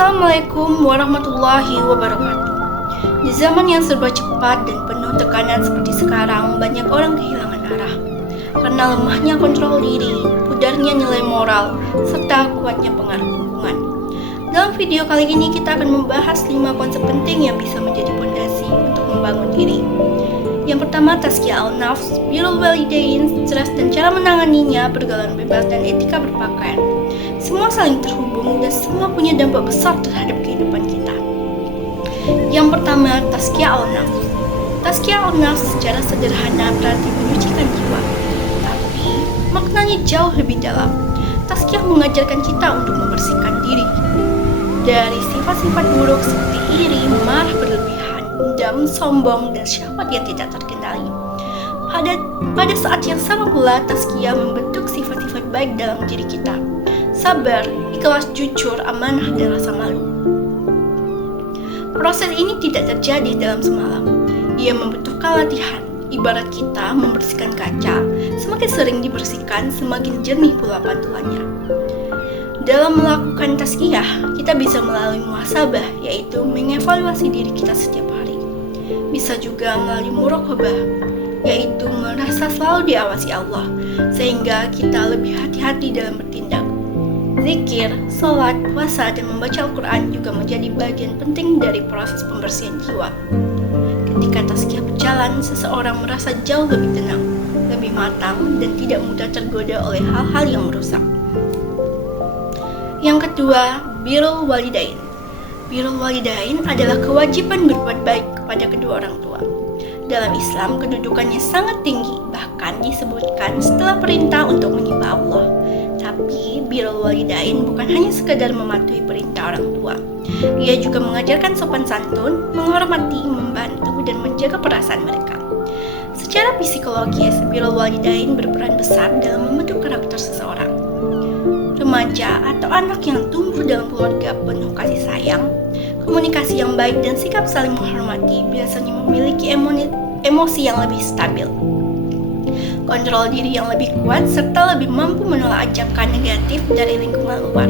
Assalamualaikum warahmatullahi wabarakatuh. Di zaman yang serba cepat dan penuh tekanan seperti sekarang, banyak orang kehilangan arah karena lemahnya kontrol diri, pudarnya nilai moral, serta kuatnya pengaruh lingkungan. Dalam video kali ini kita akan membahas 5 konsep penting yang bisa menjadi fondasi untuk membangun diri. Yang pertama, tazkiyah al-nafs, birrul walidain, stres dan cara menanganinya, pergaulan bebas dan etika berpakaian. Semua saling terhubung dan semua punya dampak besar terhadap kehidupan kita. Yang pertama, tazkiyah al-nafs. Tazkiyah al-nafs secara sederhana berarti menyucikan jiwa, tapi maknanya jauh lebih dalam. Tazkiyah mengajarkan kita untuk membersihkan diri dari sifat-sifat buruk seperti iri, marah berlebihan, dendam, sombong, dan syahwat yang tidak terkendali. Pada saat yang sama pula, tazkiyah membentuk sifat-sifat baik dalam diri kita: sabar, ikhlas, jujur, amanah, dan rasa malu. Proses ini tidak terjadi dalam semalam. Ia membutuhkan latihan. Ibarat kita membersihkan kaca, semakin sering dibersihkan, semakin jernih pula pantulannya. Dalam melakukan tazkiyah, kita bisa melalui muhasabah, yaitu mengevaluasi diri kita setiap hari. Bisa juga melalui muraqabah, yaitu merasa selalu diawasi Allah, sehingga kita lebih hati-hati dalam bertindak. Zikir, sholat, puasa, dan membaca Al-Quran juga menjadi bagian penting dari proses pembersihan jiwa. Ketika tazkiyah berjalan, seseorang merasa jauh lebih tenang, lebih matang, dan tidak mudah tergoda oleh hal-hal yang merusak. Yang kedua, birrul walidain. Birrul walidain adalah kewajiban berbuat baik kepada kedua orang tua. Dalam Islam, kedudukannya sangat tinggi, bahkan disebutkan setelah perintah untuk menyembah Allah. Tapi birrul walidain bukan hanya sekadar mematuhi perintah orang tua. Ia juga mengajarkan sopan santun, menghormati, membantu, dan menjaga perasaan mereka. Secara psikologis, birrul walidain berperan besar dalam membentuk karakter seseorang. Remaja atau anak yang tumbuh dalam keluarga penuh kasih sayang, komunikasi yang baik, dan sikap saling menghormati biasanya memiliki emosi yang lebih stabil, kontrol diri yang lebih kuat, serta lebih mampu menolak ajakan negatif dari lingkungan luar.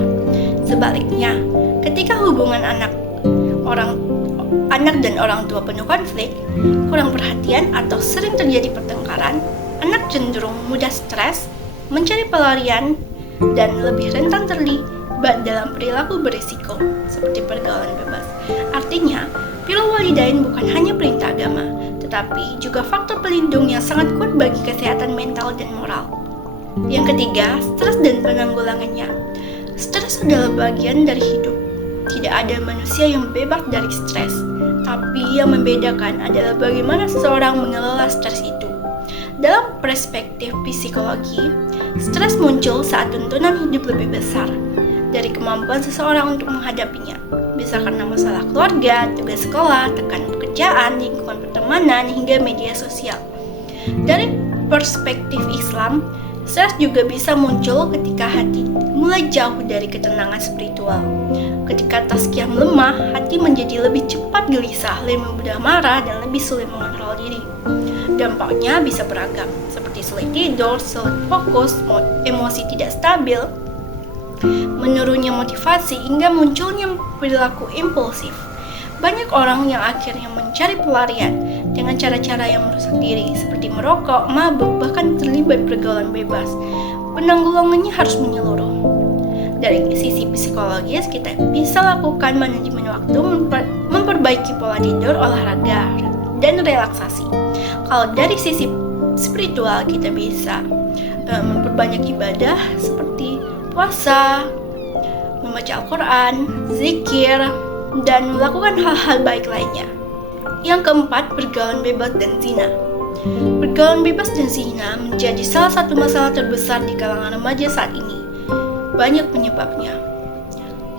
Sebaliknya, ketika hubungan anak dan orang tua penuh konflik, kurang perhatian, atau sering terjadi pertengkaran, anak cenderung mudah stres, mencari pelarian, dan lebih rentan terlibat dalam perilaku berisiko seperti pergaulan bebas. Artinya, birrul walidain bukan hanya perintah agama, tetapi juga faktor pelindung yang sangat kuat bagi kesehatan mental dan moral. Yang ketiga, stres dan penanggulangannya. Stres adalah bagian dari hidup. Tidak ada manusia yang bebas dari stres, tapi yang membedakan adalah bagaimana seseorang mengelola stres itu. Dalam perspektif psikologi, stres muncul saat tuntunan hidup lebih besar dari kemampuan seseorang untuk menghadapinya. Bisa karena masalah keluarga, tugas sekolah, tekanan pekerjaan, lingkungan pertemanan, hingga media sosial. Dari perspektif Islam, stres juga bisa muncul ketika hati mulai jauh dari ketenangan spiritual. Ketika tazkiyah melemah, hati menjadi lebih cepat gelisah, lebih mudah marah, dan lebih sulit mengontrol diri. Dampaknya bisa beragam, seperti sulit tidur, sulit fokus, emosi tidak stabil, menurunnya motivasi, hingga munculnya perilaku impulsif. Banyak orang yang akhirnya mencari pelarian dengan cara-cara yang merusak diri, seperti merokok, mabuk, bahkan terlibat pergaulan bebas. Penanggulangannya harus menyeluruh. Dari sisi psikologis, kita bisa lakukan manajemen waktu, memperbaiki pola tidur, olahraga, dan relaksasi. Kalau dari sisi spiritual, kita bisa memperbanyak ibadah seperti puasa, membaca Al-Quran, zikir, dan melakukan hal-hal baik lainnya. Yang keempat, pergaulan bebas dan zina. Pergaulan bebas dan zina menjadi salah satu masalah terbesar di kalangan remaja saat ini. Banyak penyebabnya,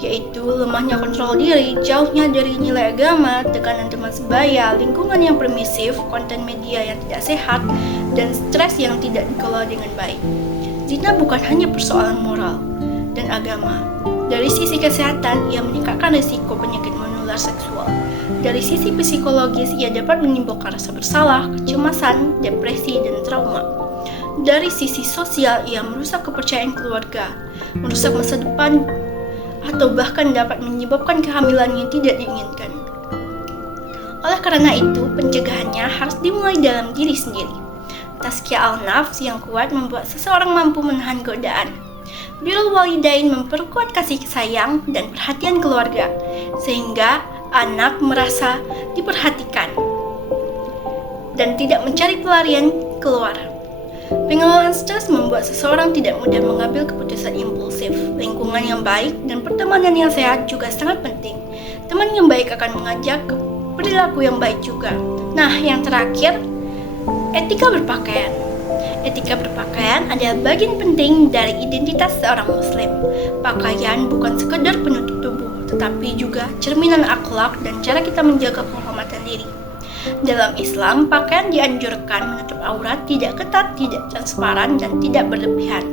yaitu lemahnya kontrol diri, jauhnya dari nilai agama, tekanan teman sebaya, lingkungan yang permisif, konten media yang tidak sehat, dan stres yang tidak dikelola dengan baik. Zina bukan hanya persoalan moral dan agama. Dari sisi kesehatan, ia meningkatkan risiko penyakit menular seksual. Dari sisi psikologis, ia dapat menimbulkan rasa bersalah, kecemasan, depresi, dan trauma. Dari sisi sosial, ia merusak kepercayaan keluarga, merusak masa depan atau bahkan dapat menyebabkan kehamilan yang tidak diinginkan. Oleh karena itu, pencegahannya harus dimulai dalam diri sendiri. Tazkiyah al-nafs yang kuat membuat seseorang mampu menahan godaan. Birrul walidain memperkuat kasih sayang dan perhatian keluarga, sehingga anak merasa diperhatikan dan tidak mencari pelarian keluar. Pengelolaan stres membuat seseorang tidak mudah mengambil keputusan impulsif. Lingkungan yang baik dan pertemanan yang sehat juga sangat penting. Teman yang baik akan mengajak ke perilaku yang baik juga. Nah, yang terakhir, etika berpakaian. Etika berpakaian adalah bagian penting dari identitas seorang muslim. Pakaian bukan sekedar penutup tubuh, tetapi juga cerminan akhlak dan cara kita menjaga penghormatan diri. Dalam Islam, pakaian dianjurkan menutup aurat tidak ketat, tidak transparan, dan tidak berlebihan.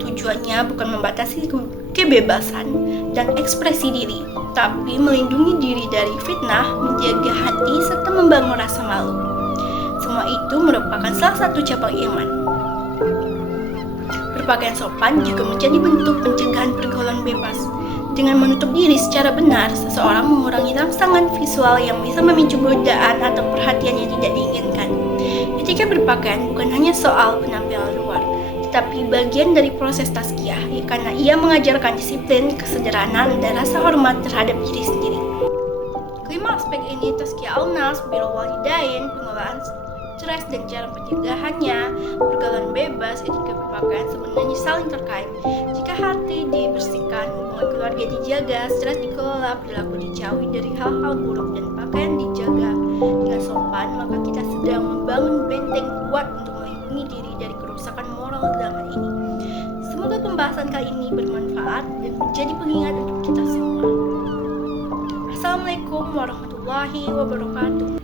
Tujuannya bukan membatasi kebebasan dan ekspresi diri, tapi melindungi diri dari fitnah, menjaga hati, serta membangun rasa malu. Semua itu merupakan salah satu cabang iman. Berpakaian sopan juga menjadi bentuk pencegahan pergaulan bebas. Dengan menutup diri secara benar, seseorang mengurangi rangsangan visual yang bisa memicu godaan atau perhatian yang tidak diinginkan. Etika berpakaian bukan hanya soal penampilan luar, tetapi bagian dari proses tazkiyah, karena ia mengajarkan disiplin, kesederhanaan, dan rasa hormat terhadap diri sendiri. Kelima aspek ini, tazkiyah al-nafs, birrul walidain, pengelolaan stres dan cara pencegahannya, pergaulan bebas, etika berpakaian sebenarnya saling terkait. Jika hati dibersihkan, hubungan keluarga dijaga, stres dikelola, perilaku dijauhi dari hal-hal buruk, dan pakaian dijaga dengan sopan, maka kita sedang membangun benteng kuat untuk melindungi diri dari kerusakan moral zaman ini. Semoga pembahasan kali ini bermanfaat dan menjadi pengingat untuk kita semua. Assalamualaikum warahmatullahi wabarakatuh.